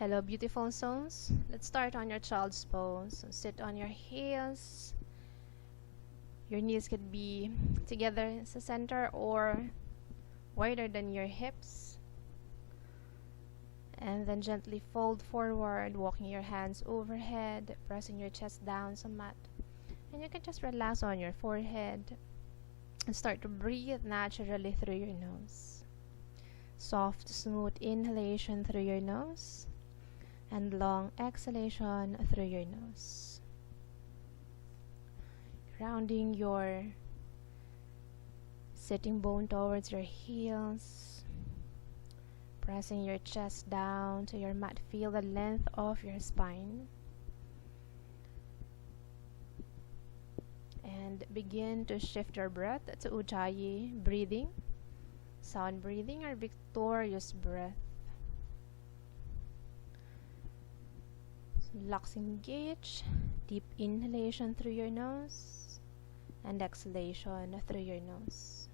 Hello, beautiful souls. Let's start on your child's pose. So sit on your heels. Your knees could be together in the center or wider than your hips. And then gently fold forward, walking your hands overhead, pressing your chest down some mat. And you can just relax on your forehead and start to breathe naturally through your nose. Soft, smooth inhalation through your nose and long exhalation through your nose. Grounding your sitting bone towards your heels, pressing your chest down to your mat. Feel the length of your spine. And begin to shift your breath to Ujjayi breathing, sound breathing, or victorious breath. Locks engage, deep inhalation through your nose and exhalation through your nose.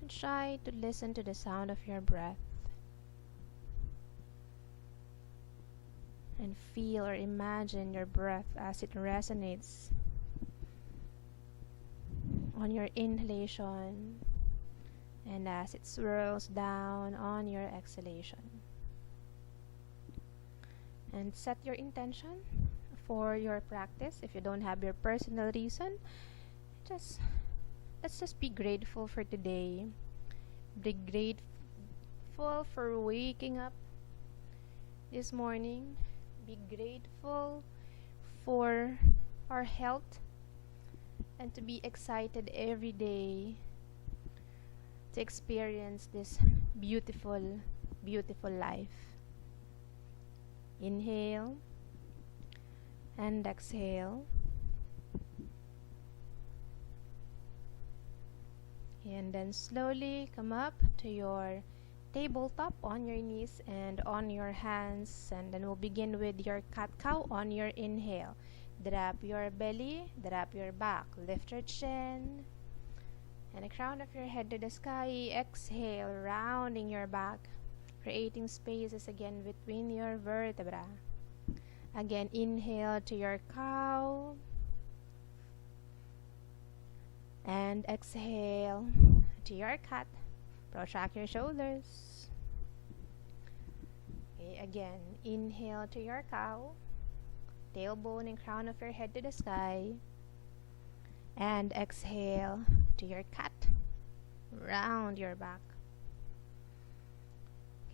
And try to listen to the sound of your breath and feel or imagine your breath as it resonates on your inhalation and as it swirls down on your exhalation. And set your intention for your practice. If you don't have your personal reason, let's just be grateful for today. Be grateful for waking up this morning. Be grateful for our health and to be excited every day to experience this beautiful, beautiful life. Inhale and exhale. And then slowly come up to your tabletop on your knees and on your hands. And then we'll begin with your cat-cow on your inhale. Drop your belly, drop your back, lift your chin and the crown of your head to the sky. Exhale, rounding your back, creating spaces again between your vertebra. Again, inhale to your cow and exhale to your cat. Protract your shoulders. Okay, again, inhale to your cow, tailbone and crown of your head to the sky, and exhale to your cat. Round your back.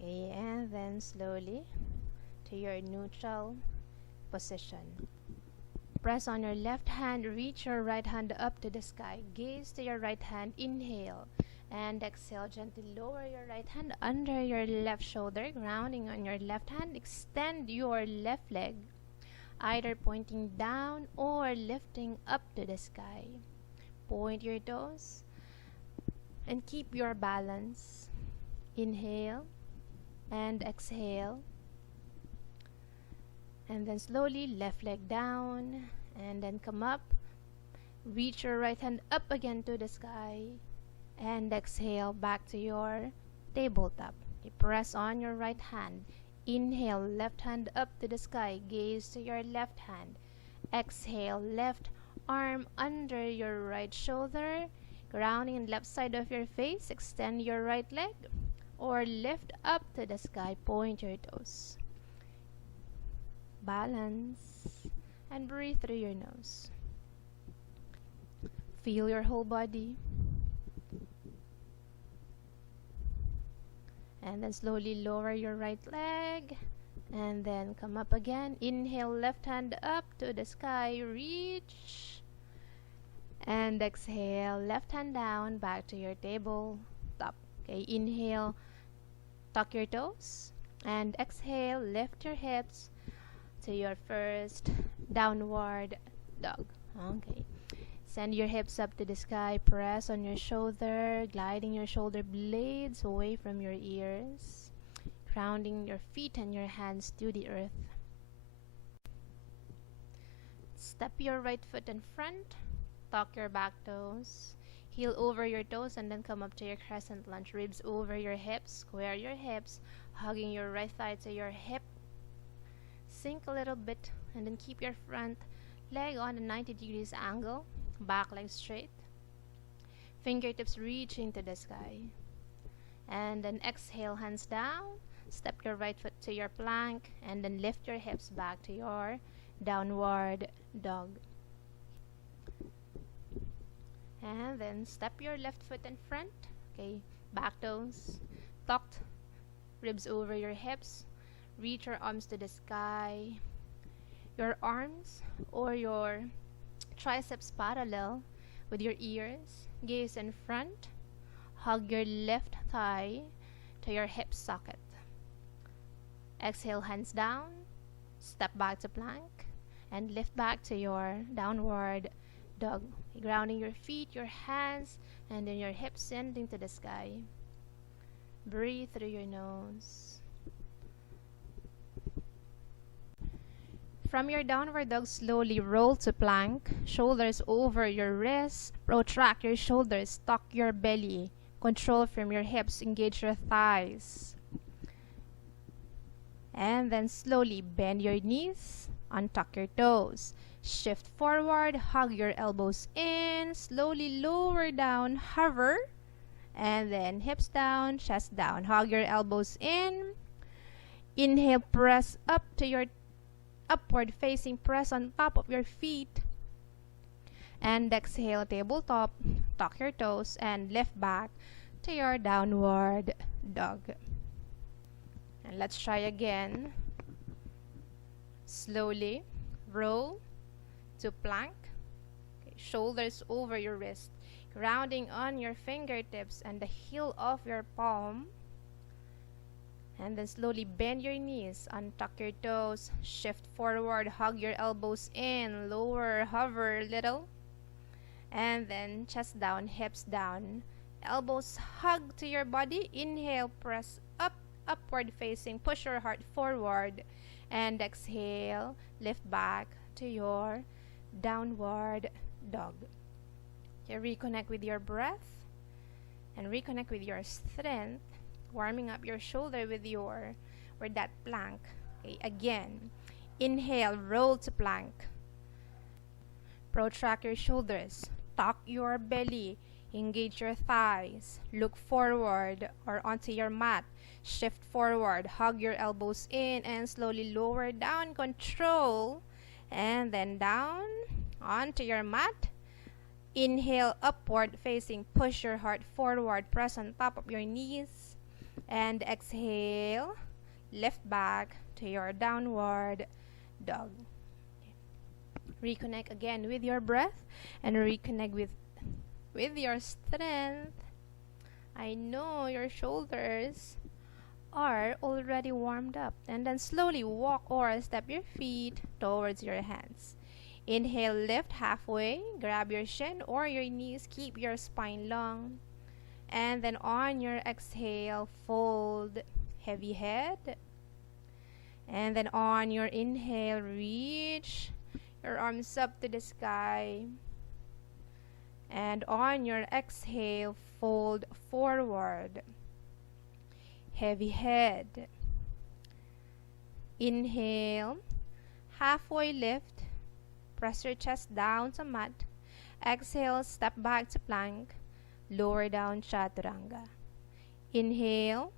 Okay, and then slowly to your neutral position. Press on your left hand, reach your right hand up to the sky. Gaze to your right hand, inhale and exhale. Gently lower your right hand under your left shoulder, grounding on your left hand. Extend your left leg, either pointing down or lifting up to the sky. Point your toes and keep your balance. Inhale and exhale, and then slowly left leg down and then come up, reach your right hand up again to the sky and exhale back to your tabletop. You press on your right hand, inhale, left hand up to the sky, gaze to your left hand, exhale, left arm under your right shoulder, grounding in left side of your face. Extend your right leg or lift up to the sky, point your toes. Balance and breathe through your nose. Feel your whole body. And then slowly lower your right leg and then come up again. Inhale, left hand up to the sky, reach. And exhale, left hand down, back to your tabletop. Okay, inhale, tuck your toes, and exhale, lift your hips to your first downward dog. Okay, send your hips up to the sky, press on your shoulder, gliding your shoulder blades away from your ears, grounding your feet and your hands to the earth. Step your right foot in front, tuck your back toes, heel over your toes, and then come up to your crescent lunge. Ribs over your hips, square your hips, hugging your right thigh to your hip. Sink a little bit and then keep your front leg on a 90 degrees angle, back leg straight. Fingertips reaching to the sky. And then exhale, hands down. Step your right foot to your plank and then lift your hips back to your downward dog. And then step your left foot in front. Okay, back toes tucked, ribs over your hips. Reach your arms to the sky. Your arms or your triceps parallel with your ears. Gaze in front. Hug your left thigh to your hip socket. Exhale, hands down. Step back to plank and lift back to your downward dog. Grounding your feet, your hands, and then your hips sending to the sky. Breathe through your nose. From your downward dog, slowly roll to plank. Shoulders over your wrists. Protract your shoulders. Tuck your belly. Control from your hips. Engage your thighs. And then slowly bend your knees. Untuck your toes. Shift forward. Hug your elbows in. Slowly lower down. Hover. And then hips down, chest down. Hug your elbows in. Inhale, press up to your upward facing. Press on top of your feet. And exhale, tabletop. Tuck your toes and lift back to your downward dog. And let's try again. Slowly roll to plank. Okay, shoulders over your wrist. Grounding on your fingertips and the heel of your palm. And then slowly bend your knees. Untuck your toes. Shift forward. Hug your elbows in. Lower. Hover a little. And then chest down. Hips down. Elbows hug to your body. Inhale. Press up. Upward facing. Push your heart forward. And exhale. Lift back to your downward dog. Okay, reconnect with your breath and reconnect with your strength, warming up your shoulder with that plank. Okay, again, inhale, roll to plank. Protract your shoulders, tuck your belly, engage your thighs, look forward or onto your mat, shift forward, hug your elbows in and slowly lower down, control, and then down onto your mat. Inhale, upward facing, push your heart forward, press on top of your knees, and exhale, lift back to your downward dog. Reconnect again with your breath and reconnect with your strength. I know your shoulders are already warmed up. And then slowly walk or step your feet towards your hands. Inhale, lift halfway, grab your shin or your knees, keep your spine long. And then on your exhale, fold heavy head. And then on your inhale, reach your arms up to the sky. And on your exhale, fold forward. Heavy head. Inhale, halfway lift. Press your chest down to mat. Exhale, step back to plank. Lower down, chaturanga. Inhale,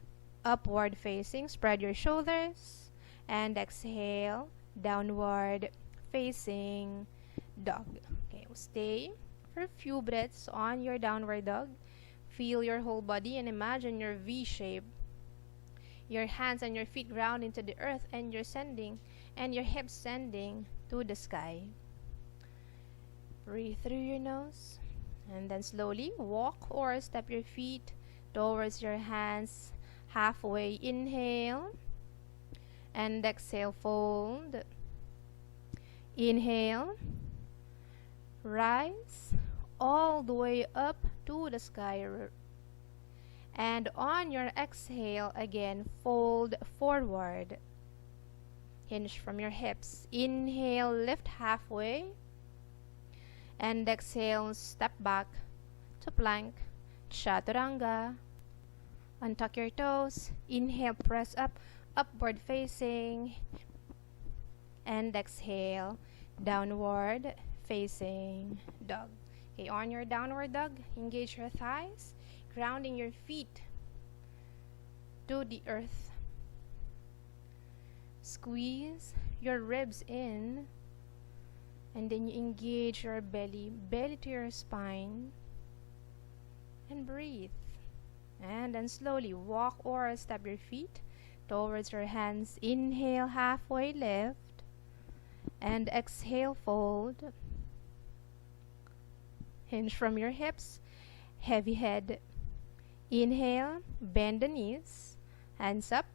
upward facing, spread your shoulders. And exhale, downward facing dog. Okay, stay for a few breaths on your downward dog. Feel your whole body and imagine your V shape. Your hands and your feet ground into the earth and you're sending, and your hips sending to the sky. Breathe through your nose and then slowly walk or step your feet towards your hands halfway. Inhale and exhale, fold. Inhale, rise all the way up to the sky. And on your exhale, again, fold forward. Hinge from your hips. Inhale, lift halfway. And exhale, step back to plank, chaturanga. Untuck your toes. Inhale, press up, upward facing. And exhale, downward facing dog. Okay, on your downward dog, engage your thighs, grounding your feet to the earth. Squeeze your ribs in, and then you engage your belly to your spine, and breathe. And then slowly walk or step your feet towards your hands. Inhale, halfway lift, and exhale, fold. Hinge from your hips, heavy head. Inhale, bend the knees, hands up,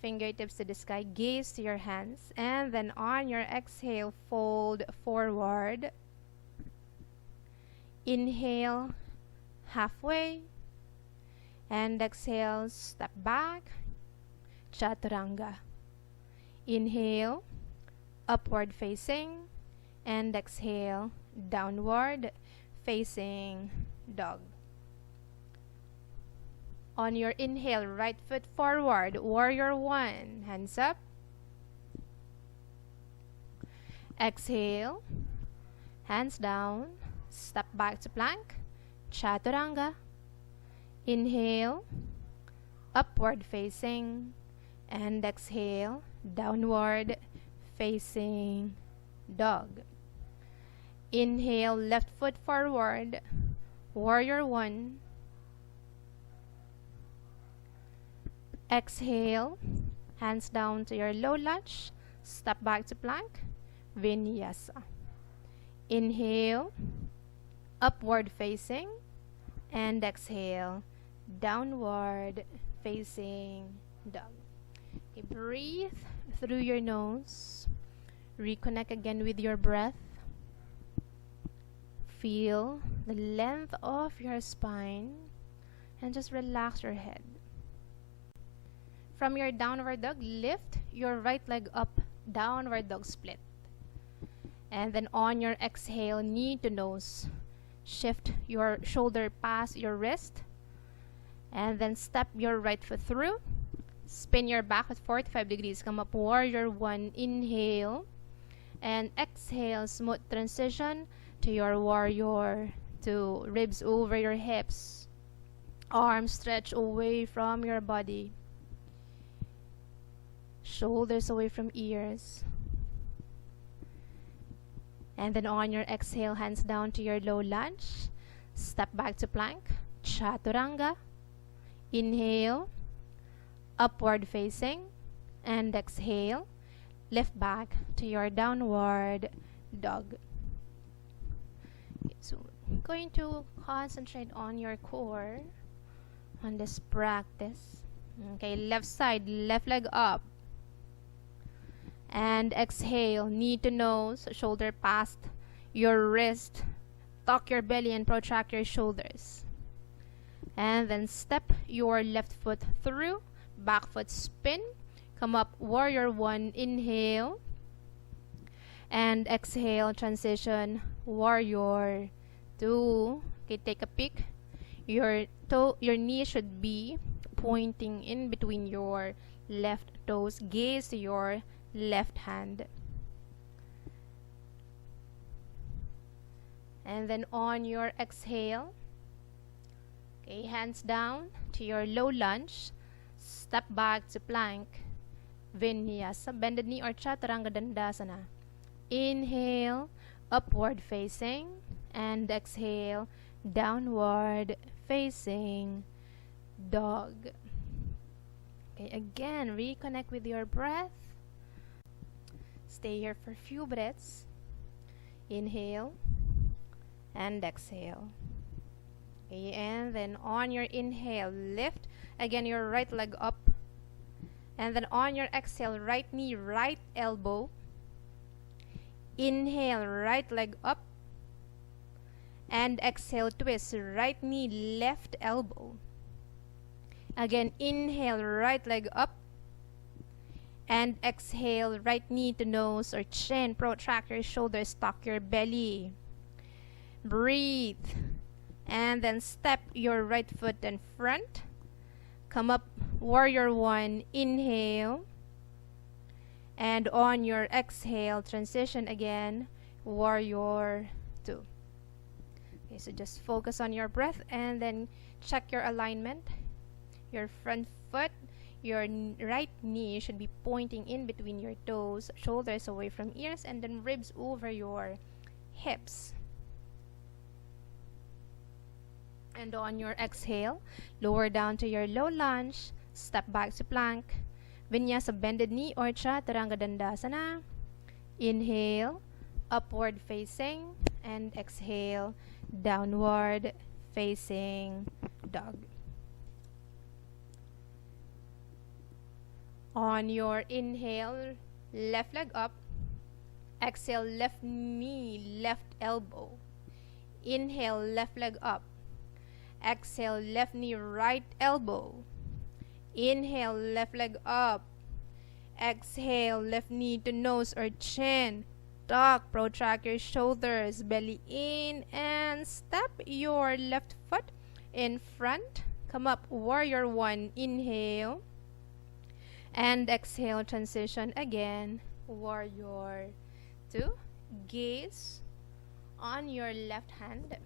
fingertips to the sky, gaze to your hands, and then on your exhale, fold forward. Inhale, halfway, and exhale, step back, chaturanga. Inhale, upward facing, and exhale, downward facing dog. On your inhale, right foot forward, warrior one, hands up. Exhale, hands down, step back to plank, chaturanga. Inhale, upward facing, and exhale, downward facing dog. Inhale, left foot forward, warrior one. Exhale, hands down to your low lunge, step back to plank, vinyasa. Inhale, upward facing, and exhale, downward facing dog. Okay, breathe through your nose. Reconnect again with your breath. Feel the length of your spine and just relax your head. From your downward dog, lift your right leg up, downward dog split. And then on your exhale, knee to nose, shift your shoulder past your wrist, and then step your right foot through. Spin your back at 45 degrees. Come up, warrior one. Inhale, and exhale, smooth transition to your warrior two. Ribs over your hips, arms stretch away from your body, shoulders away from ears. And then on your exhale, hands down to your low lunge, step back to plank, chaturanga. Inhale, upward facing, and exhale, lift back to your downward dog. Okay, so I'm going to concentrate on your core on this practice. Okay, left side, left leg up, and exhale, knee to nose, shoulder past your wrist, tuck your belly and protract your shoulders. And then step your left foot through, back foot spin, come up, warrior one. Inhale, and exhale, transition, warrior two. Okay, take a peek. Your knee should be pointing in between your left toes. Gaze to your left hand. And then on your exhale, okay, hands down to your low lunge, step back to plank, vinyasa, bended knee or chaturanga dandasana. Inhale, upward facing, and exhale, downward facing dog. Okay, again, reconnect with your breath. Stay here for a few breaths. Inhale and exhale. Okay, and then on your inhale, lift again your right leg up, and then on your exhale, right knee, right elbow. Inhale, right leg up, and exhale, twist, right knee, left elbow. Again, inhale, right leg up, and exhale, right knee to nose or chin, protract your shoulders, tuck your belly. Breathe, and then step your right foot in front, come up, warrior one, inhale. And on your exhale, transition again, warrior two. Okay, so just focus on your breath and then check your alignment. Your front foot, your right knee should be pointing in between your toes, shoulders away from ears, and then ribs over your hips. And on your exhale, lower down to your low lunge, step back to plank, vinyasa bended knee or chaturanga dandasana. Inhale, upward facing, and exhale, downward facing dog. On your inhale, left leg up, exhale, left knee, left elbow. Inhale, left leg up, exhale, left knee, right elbow. Inhale, left leg up, exhale, left knee to nose or chin. Dog, protract your shoulders, belly in, and step your left foot in front. Come up, warrior one, inhale. And exhale, transition again, warrior two. Gaze on your left hand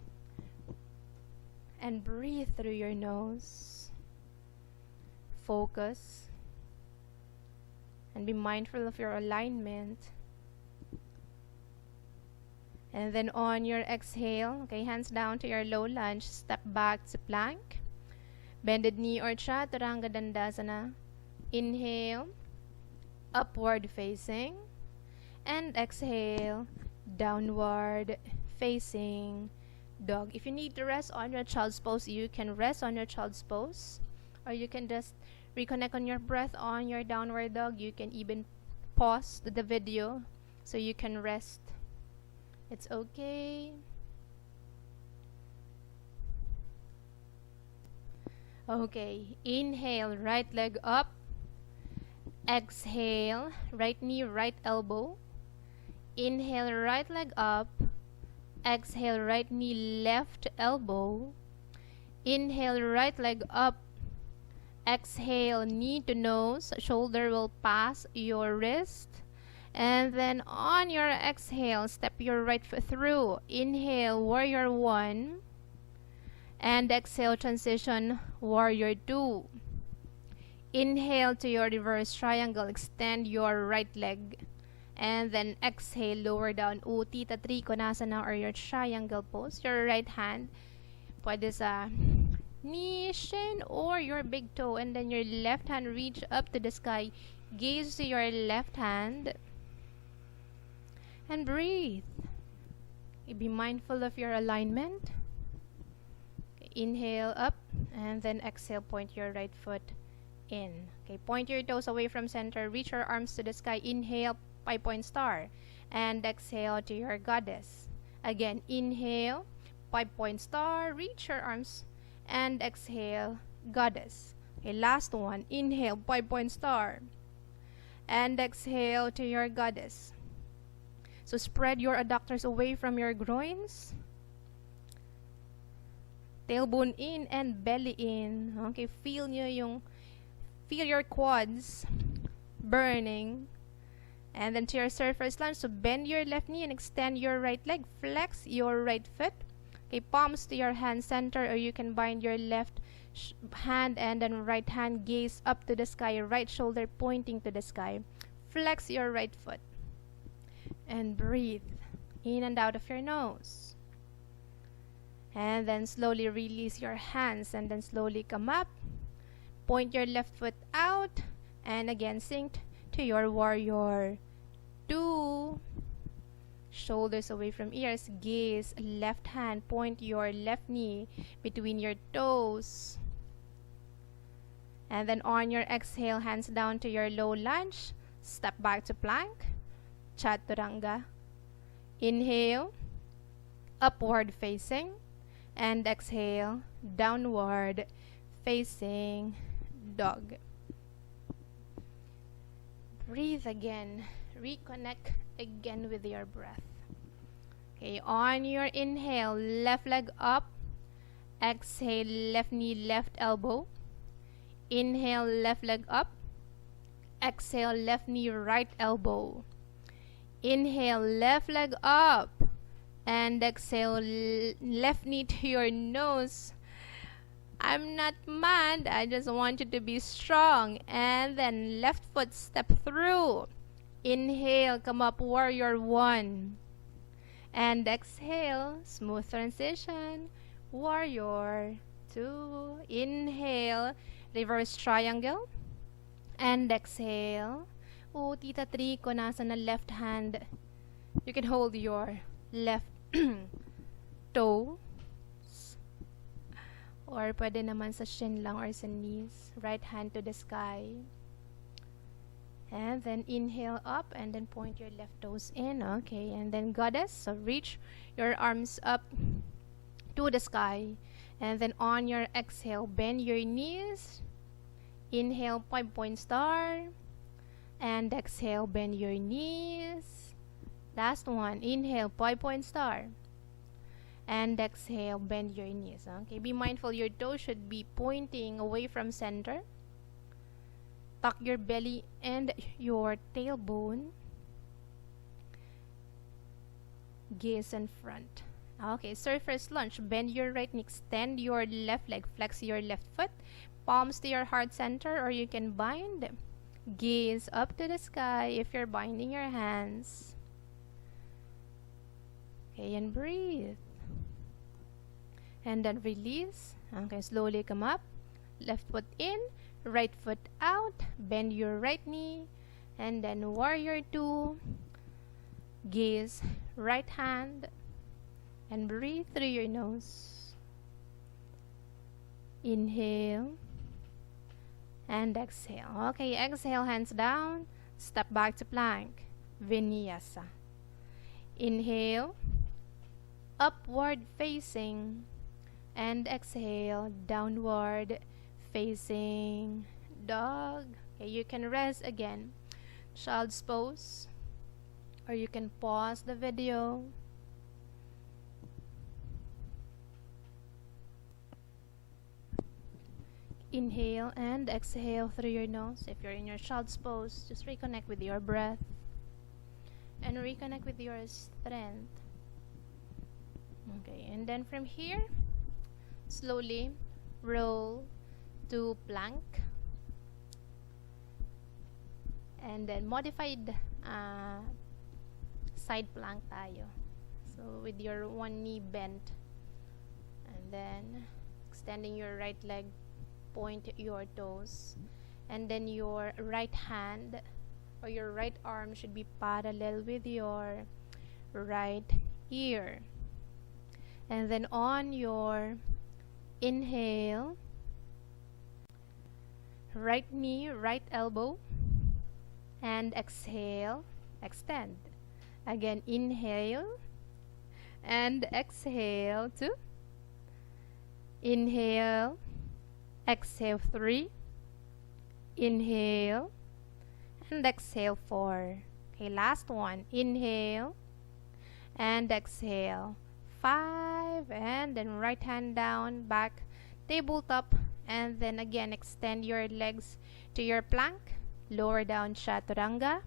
and breathe through your nose. Focus and be mindful of your alignment. And then on your exhale, okay, hands down to your low lunge, step back to plank, bended knee or chaturanga dandasana. Inhale, upward facing, and exhale, downward facing dog. If you need to rest on your child's pose, you can rest on your child's pose, or you can just reconnect on your breath on your downward dog. You can even pause the video so you can rest. It's okay. Okay, inhale, right leg up. Exhale, right knee, right elbow. Inhale, right leg up. Exhale, right knee, left elbow. Inhale, right leg up. Exhale, knee to nose, shoulder will pass your wrist. And then on your exhale, step your right foot through. Inhale, warrior one. And exhale, transition, warrior two. Inhale to your reverse triangle, extend your right leg. And then exhale, lower down, Utthita Trikonasana or your triangle pose. Your right hand, pwede sa knee, shin, or your big toe. And then your left hand, reach up to the sky. Gaze to your left hand. And breathe. Be mindful of your alignment. Inhale up, and then exhale, point your right foot in. Okay, point your toes away from center, reach your arms to the sky. Inhale, 5-point star, and exhale to your goddess. Again, inhale, 5-point star, reach your arms, and exhale, goddess. Okay, last one, inhale, 5-point star, and exhale to your goddess. So spread your adductors away from your groins. Tailbone in and belly in. Okay, feel your quads burning. And then to your surface lunge, so bend your left knee and extend your right leg. Flex your right foot. Okay, palms to your hand center, or you can bind your left hand and then right hand, gaze up to the sky, right shoulder pointing to the sky. Flex your right foot. And breathe in and out of your nose. And then slowly release your hands and then slowly come up. Point your left foot out and again sink to your warrior two. Shoulders away from ears. Gaze left hand. Point your left knee between your toes. And then on your exhale, hands down to your low lunge. Step back to plank. Chaturanga. Inhale, upward facing, and exhale, downward facing dog. Breathe again. Reconnect again with your breath. Okay, on your inhale, left leg up. Exhale, left knee, left elbow. Inhale, left leg up. Exhale, left knee, right elbow. Inhale, left leg up. And exhale, left knee to your nose. I'm not mad, I just want you to be strong. And then left foot step through. Inhale, come up, warrior one. And exhale, smooth transition, warrior two. Inhale, reverse triangle. And exhale. Oh, Tita Trico, nasa na left hand. You can hold your left toe. Or pwede naman sa shin lang or sa knees. Right hand to the sky. And then inhale up and then point your left toes in. Okay, and then goddess. So reach your arms up to the sky. And then on your exhale, bend your knees. Inhale, 5-point star. And exhale, bend your knees. Last one. Inhale, 5-point star. And exhale, bend your knees. Okay, be mindful your toes should be pointing away from center. Tuck your belly and your tailbone. Gaze in front. Okay, surface lunge. Bend your right knee. Extend your left leg. Flex your left foot. Palms to your heart center, or you can bind. Gaze up to the sky if you're binding your hands. Okay, and breathe. And then release. Okay, slowly come up. Left foot in, right foot out. Bend your right knee. And then warrior two. Gaze right hand. And breathe through your nose. Inhale. And exhale. Okay, exhale, hands down. Step back to plank. Vinyasa. Inhale. Upward facing. And exhale, downward facing dog. Okay, you can rest again. Child's pose. Or you can pause the video. Inhale and exhale through your nose. If you're in your child's pose, just reconnect with your breath. And reconnect with your strength. Okay, and then from here, slowly roll to plank. And then modified side plank tayo. So with your one knee bent. And then extending your right leg, point your toes. And then your right hand or your right arm should be parallel with your right ear. And then on your inhale, right knee, right elbow, and exhale, extend. Again, inhale and exhale 2. Inhale, exhale 3. Inhale and exhale 4. Okay, last one. Inhale and exhale 5, and then right hand down, back, tabletop, and then again extend your legs to your plank. Lower down, chaturanga.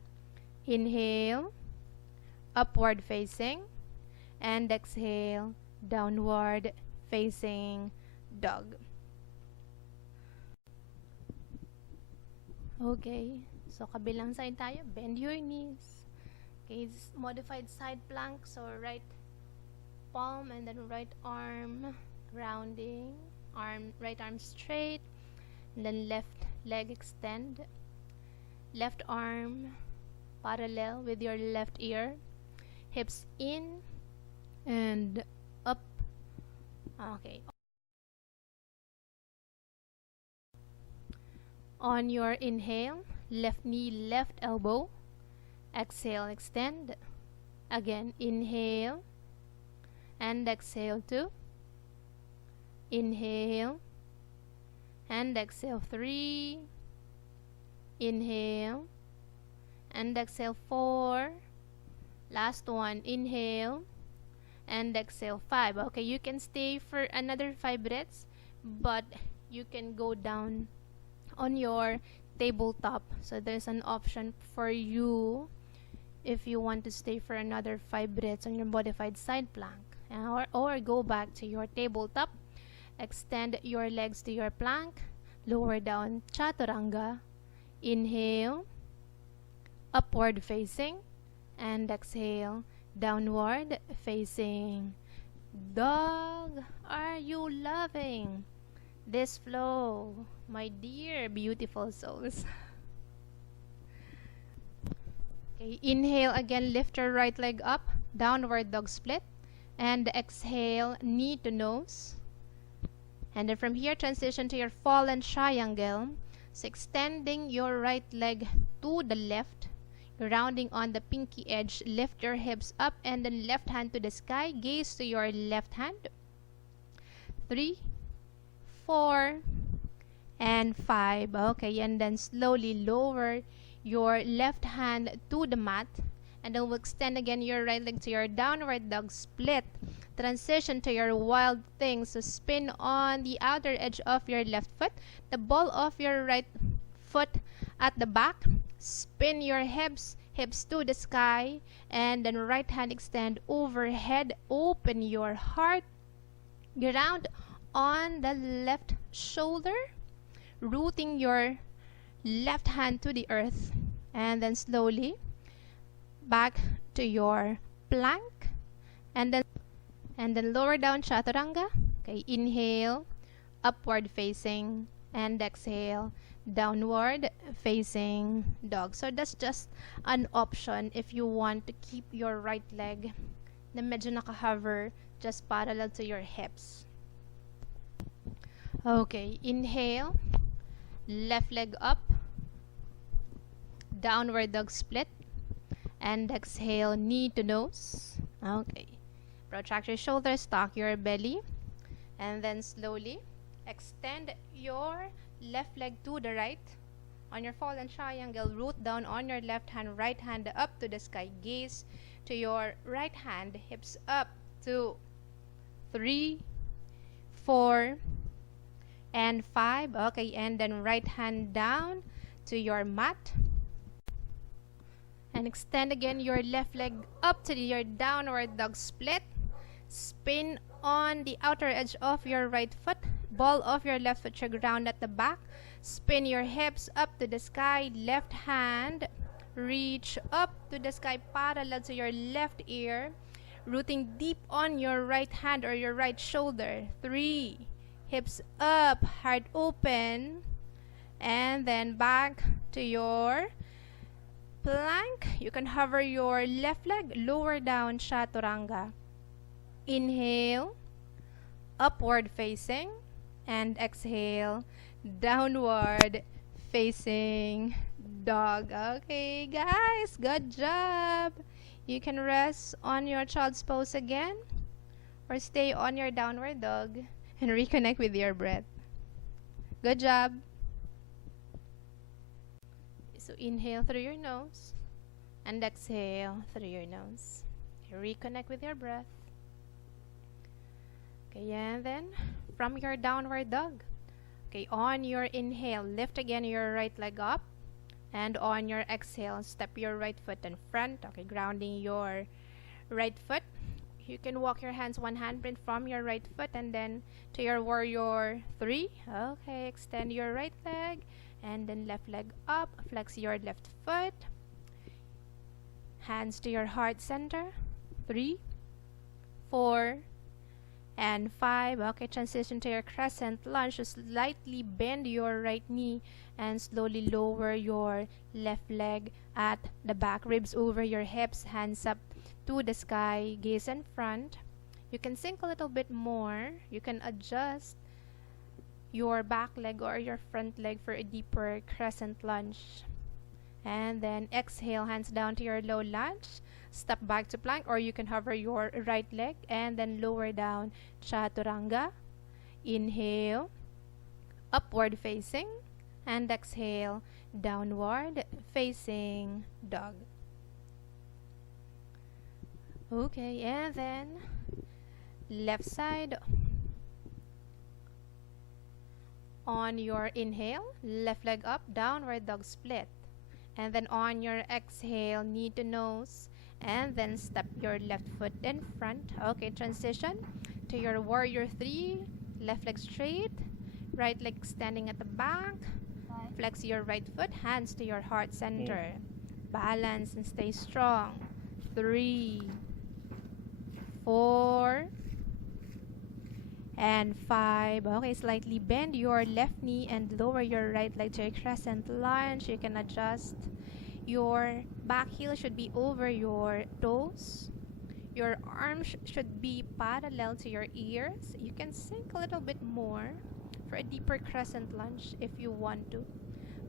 Inhale, upward facing, and exhale, downward facing dog. Okay, so kabilang side tayo. Bend your knees. Okay, it's modified side plank, so right palm and then right arm grounding, right arm straight, and then left leg extend, left arm parallel with your left ear, hips in and up. Okay, on your inhale, left knee, left elbow, exhale, extend. Again, inhale and exhale 2. Inhale and exhale 3. Inhale and exhale 4. Last one. Inhale and exhale 5. Okay, you can stay for another 5 breaths, but you can go down on your tabletop. So there's an option for you if you want to stay for another 5 minutes on your modified side plank, or go back to your tabletop. Extend your legs to your plank, lower down chaturanga, inhale, upward facing, and exhale, downward facing dog. Are you loving this flow, my dear beautiful souls? Okay, inhale again, lift your right leg up, downward dog split, and exhale, knee to nose. And then from here, transition to your fallen triangle. So extending your right leg to the left, grounding on the pinky edge, lift your hips up, and then left hand to the sky, gaze to your left hand. 3, 4, and 5. Okay, and then slowly lower your left hand to the mat, and then we'll extend again your right leg to your downward dog split. Transition to your wild thing. So spin on the outer edge of your left foot, the ball of your right foot at the back. Spin your hips to the sky, and then right hand extend overhead. Open your heart, ground on the left shoulder, rooting your left hand to the earth, and then slowly back to your plank, and then lower down chaturanga. Okay, inhale, upward facing, and exhale, downward facing dog. So that's just an option if you want to keep your right leg na medyo nakahover just parallel to your hips. Okay, inhale, left leg up, downward dog split, and exhale, knee to nose. Okay, protract your shoulders, tuck your belly, and then slowly extend your left leg to the right. On your fallen triangle, root down on your left hand, right hand up to the sky, gaze to your right hand, hips up. 2, 3, 4, and 5. Okay, and then right hand down to your mat, and extend again your left leg up to your downward dog split. Spin on the outer edge of your right foot, ball of your left foot to ground at the back. Spin your hips up to the sky, left hand reach up to the sky parallel to your left ear, rooting deep on your right hand or your right shoulder. 3, hips up, heart open, and then back to your plank. You can hover your left leg, lower down chaturanga. Inhale, upward facing, and exhale, downward facing dog. Okay, guys, good job. You can rest on your child's pose again, or stay on your downward dog and reconnect with your breath. Good job. So inhale through your nose and exhale through your nose. Reconnect with your breath. Okay, and then from your downward dog, okay, on your inhale, lift again your right leg up, and on your exhale, step your right foot in front. Okay, grounding your right foot. You can walk your hands one handprint from your right foot and then to your warrior 3. Okay, extend your right leg and then left leg up, flex your left foot, hands to your heart center. 3, 4, and 5. Okay, transition to your crescent lunge. So slightly bend your right knee and slowly lower your left leg at the back, ribs over your hips, hands up to the sky, gaze in front. You can sink a little bit more. You can adjust your back leg or your front leg for a deeper crescent lunge. And then exhale, hands down to your low lunge. Step back to plank, or you can hover your right leg and then lower down chaturanga. Inhale, upward facing, and exhale, downward facing dog. Okay, and then left side. On your inhale, left leg up, downward dog split. And then on your exhale, knee to nose. And then step your left foot in front. Okay, transition to your warrior 3. Left leg straight. Right leg standing at the back. Flex your right foot, hands to your heart center. Balance and stay strong. 3, 4, and 5. Okay, slightly bend your left knee and lower your right leg to a crescent lunge. You can adjust. Your back heel should be over your toes. Your arms should be parallel to your ears. You can sink a little bit more for a deeper crescent lunge if you want to.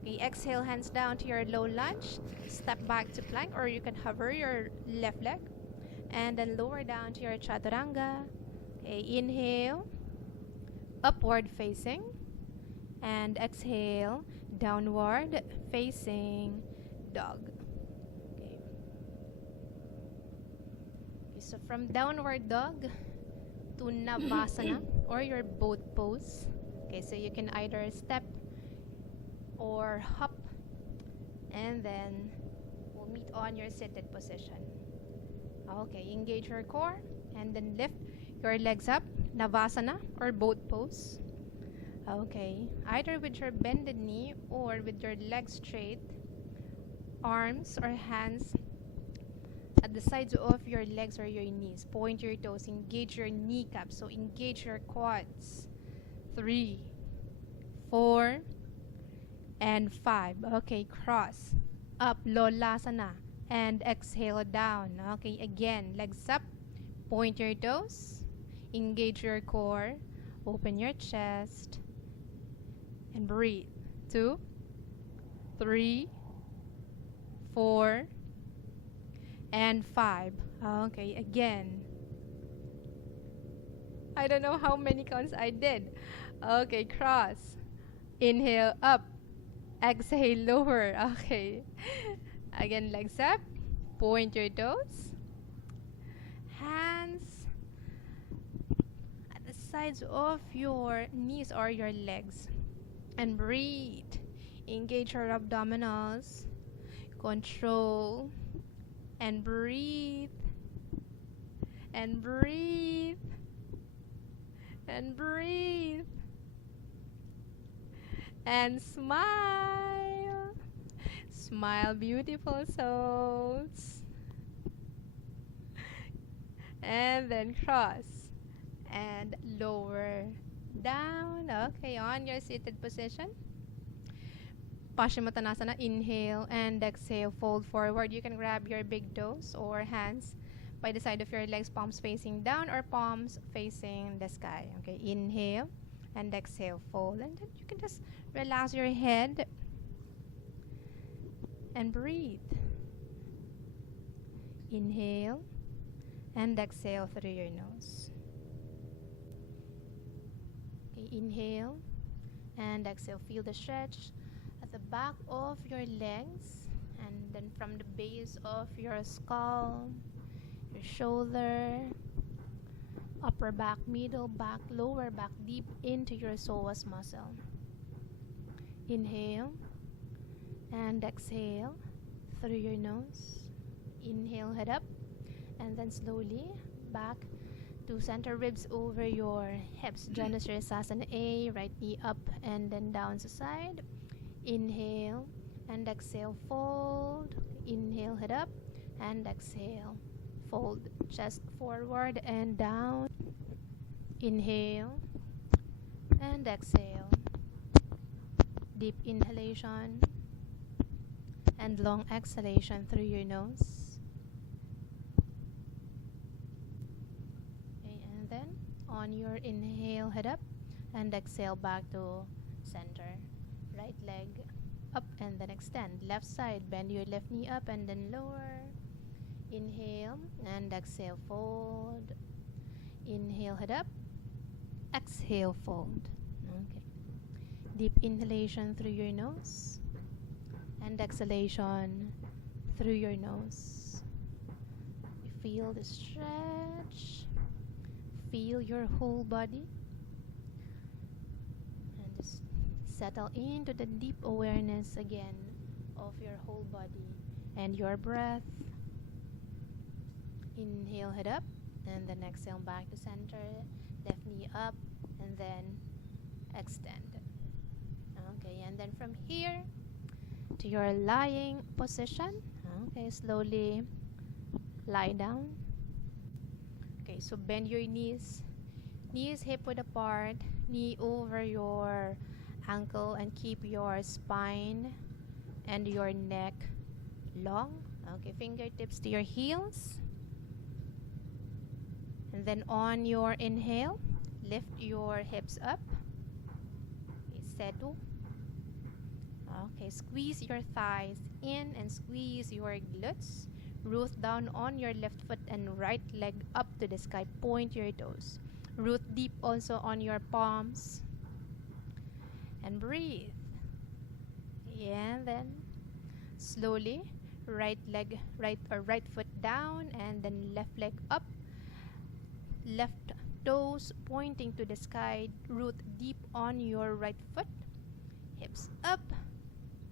Okay, exhale, hands down to your low lunge. Step back to plank, or you can hover your left leg. And then lower down to your chaturanga. Okay, inhale, upward facing. And exhale, downward facing dog. Okay. So from downward dog to Navasana or your boat pose. Okay, so you can either step or hop, and then we'll meet on your seated position. Okay, engage your core and then lift your legs up, Navasana or boat pose. Okay, either with your bended knee or with your legs straight, arms or hands at the sides of your legs or your knees. Point your toes, engage your kneecaps, so engage your quads. 3, 4, and 5. Okay, cross, up, Lolasana, and exhale down. Okay, again, legs up, point your toes, engage your core, open your chest, and breathe. 2, 3, 4, and 5. Okay, again. I don't know how many counts I did. Okay, cross. Inhale, up. Exhale, lower. Okay. Again, legs up. Point your toes. Hands at the sides of your knees or your legs. And breathe. Engage your abdominals. Control. And breathe. And breathe. And breathe. And smile. Smile, beautiful souls. And then cross. And lower down. Okay, on your seated position. Paschimottanasana, inhale and exhale, fold forward. You can grab your big toes or hands by the side of your legs, palms facing down or palms facing the sky. Okay, inhale and exhale, fold. And then you can just relax your head and breathe. Inhale and exhale through your nose. Okay, inhale and exhale. Feel the stretch at the back of your legs, and then from the base of your skull, your shoulder, upper back, middle back, lower back, deep into your psoas muscle. Inhale and exhale through your nose. Inhale, head up, and then slowly back to center, ribs over your hips. Janusirasasana A, right knee up and then down to side. Inhale and exhale, fold. Inhale, head up and exhale, fold. Chest forward and down. Inhale and exhale. Deep inhalation and long exhalation through your nose. Okay, and then on your inhale, head up and exhale back to center. Right leg up and then extend. Left side, bend your left knee up and then lower. Inhale and exhale, fold. Inhale, head up. Exhale, fold. Okay. Deep inhalation through your nose and exhalation through your nose. Feel the stretch. Feel your whole body. And just Settle into the deep awareness again of your whole body and your breath. Inhale, head up, and then exhale back to center. Left knee up, and then extend. Okay, and then from here to your lying position. Okay, slowly lie down. Okay, so bend your knees. Knees hip width apart, knee over your ankle, and keep your spine and your neck long. Okay, fingertips to your heels. And then on your inhale, lift your hips up. Setu. Okay, squeeze your thighs in and squeeze your glutes. Root down on your left foot and right leg up to the sky. Point your toes. Root deep also on your palms. And breathe. And then slowly right foot down, and then left leg up. Left toes pointing to the sky. Root deep on your right foot. Hips up.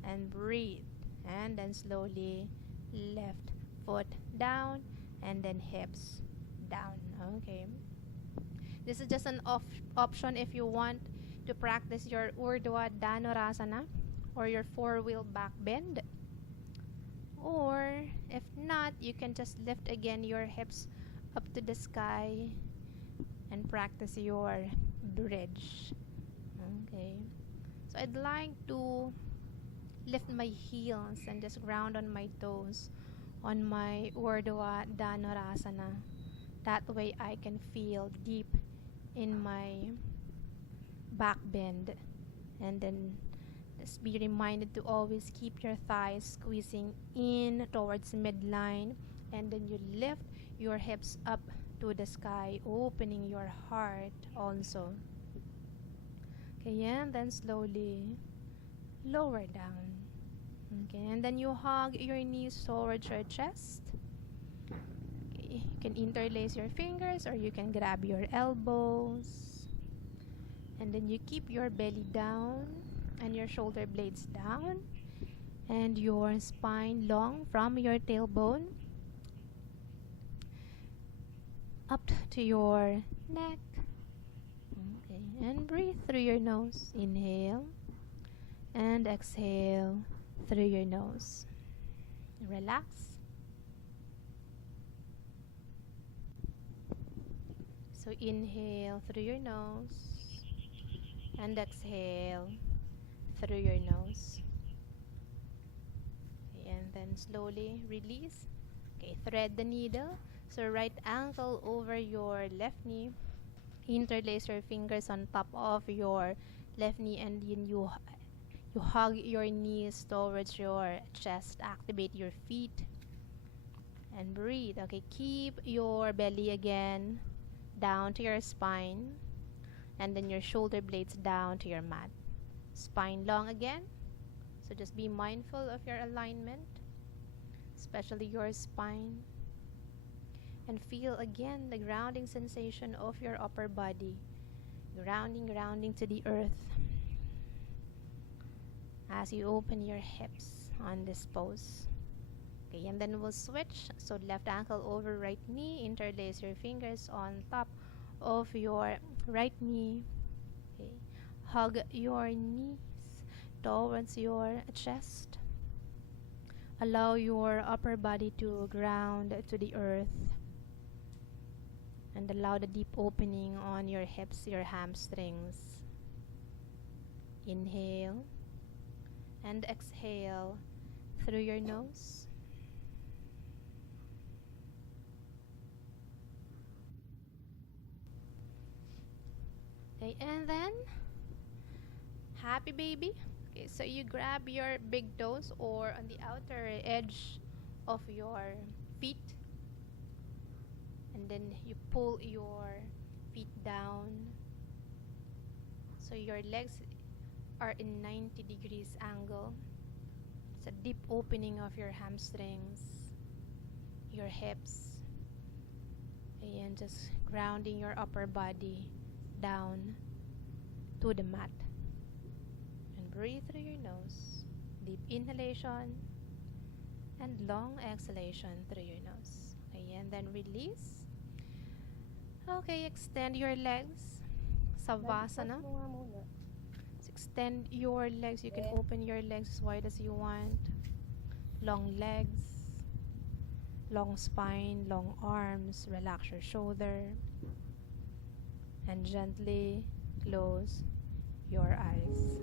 And breathe. And then slowly left foot down, and then hips down. Okay, this is just an option if you want to practice your Urdhva Dhanurasana or your four-wheel back bend, or if not, you can just lift again your hips up to the sky and practice your bridge. Okay, so I'd like to lift my heels and just ground on my toes on my Urdhva Dhanurasana. That way I can feel deep in my back bend, and then just be reminded to always keep your thighs squeezing in towards midline, and then you lift your hips up to the sky, opening your heart also. Okay, and then slowly lower down. Okay, and then you hug your knees towards your chest. Okay, you can interlace your fingers or you can grab your elbows. And then you keep your belly down and your shoulder blades down and your spine long from your tailbone up to your neck. Okay, and breathe through your nose. Inhale and exhale through your nose. Relax. So inhale through your nose and exhale through your nose. Okay, and then slowly release. Okay, thread the needle. So right ankle over your left knee. Interlace your fingers on top of your left knee, and then you hug your knees towards your chest. Activate your feet and breathe. Okay, keep your belly again down to your spine, and then your shoulder blades down to your mat. Spine long again. So just be mindful of your alignment, especially your spine. And feel again the grounding sensation of your upper body. Grounding to the earth. As you open your hips on this pose. Okay, and then we'll switch. So left ankle over right knee. Interlace your fingers on top of your right knee. Okay. Hug your knees towards your chest. Allow your upper body to ground to the earth. And allow the deep opening on your hips, your hamstrings. Inhale and exhale through your nose. Okay, and then happy baby. Okay, so you grab your big toes or on the outer edge of your feet, and then you pull your feet down so your legs are in 90 degrees angle. It's a deep opening of your hamstrings, your hips, and just grounding your upper body down to the mat. breathe through your nose. Deep inhalation and long exhalation through your nose. Okay, and then release. Okay, extend your legs. Savasana. Extend your legs. You can open your legs as wide as you want. Long legs, long spine, long arms. Relax your shoulder. And gently close your eyes.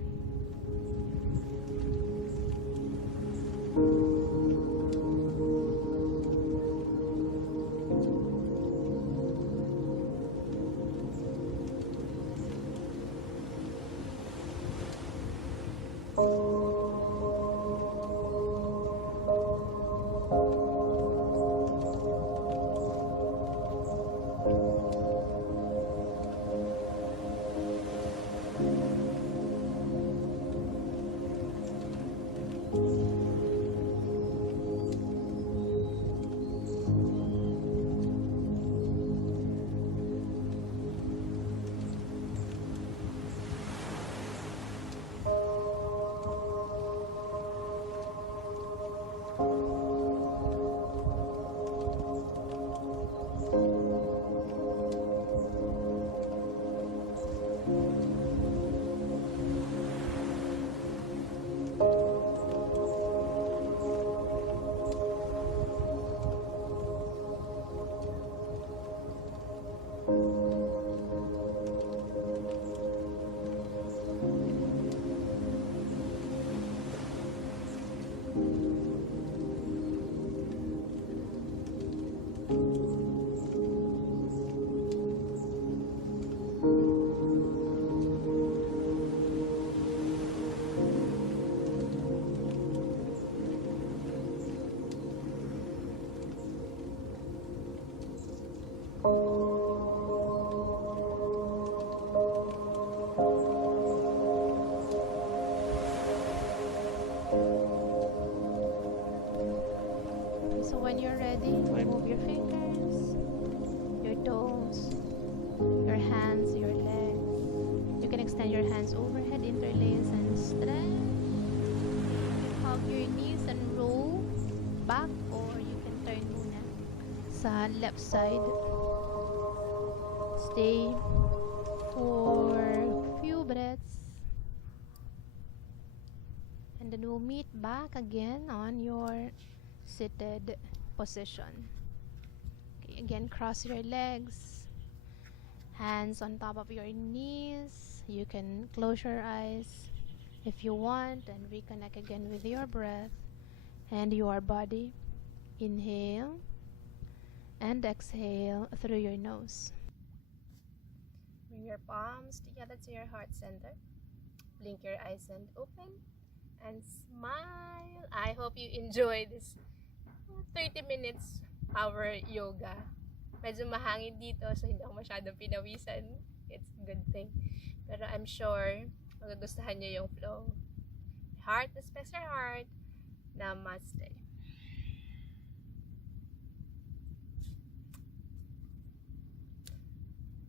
So when you're ready, remove your fingers, your toes, your hands, your legs. You can extend your hands overhead, interlace and stretch. Hug your knees and roll back, or you can turn muna sa left side. Stay for few breaths. And then we'll meet back again on your seated position. Okay, again, cross your legs, hands on top of your knees. You can close your eyes if you want and reconnect again with your breath and your body. Inhale and exhale through your nose. Bring your palms together to your heart center. Blink your eyes and open and smile. I hope you enjoy this 30 minutes power yoga. Medyo mahangin dito, so hindi ako masyadong pinawisan. It's a good thing. Pero I'm sure magugustuhan nyo yung flow. Heart, respect your heart. Namaste.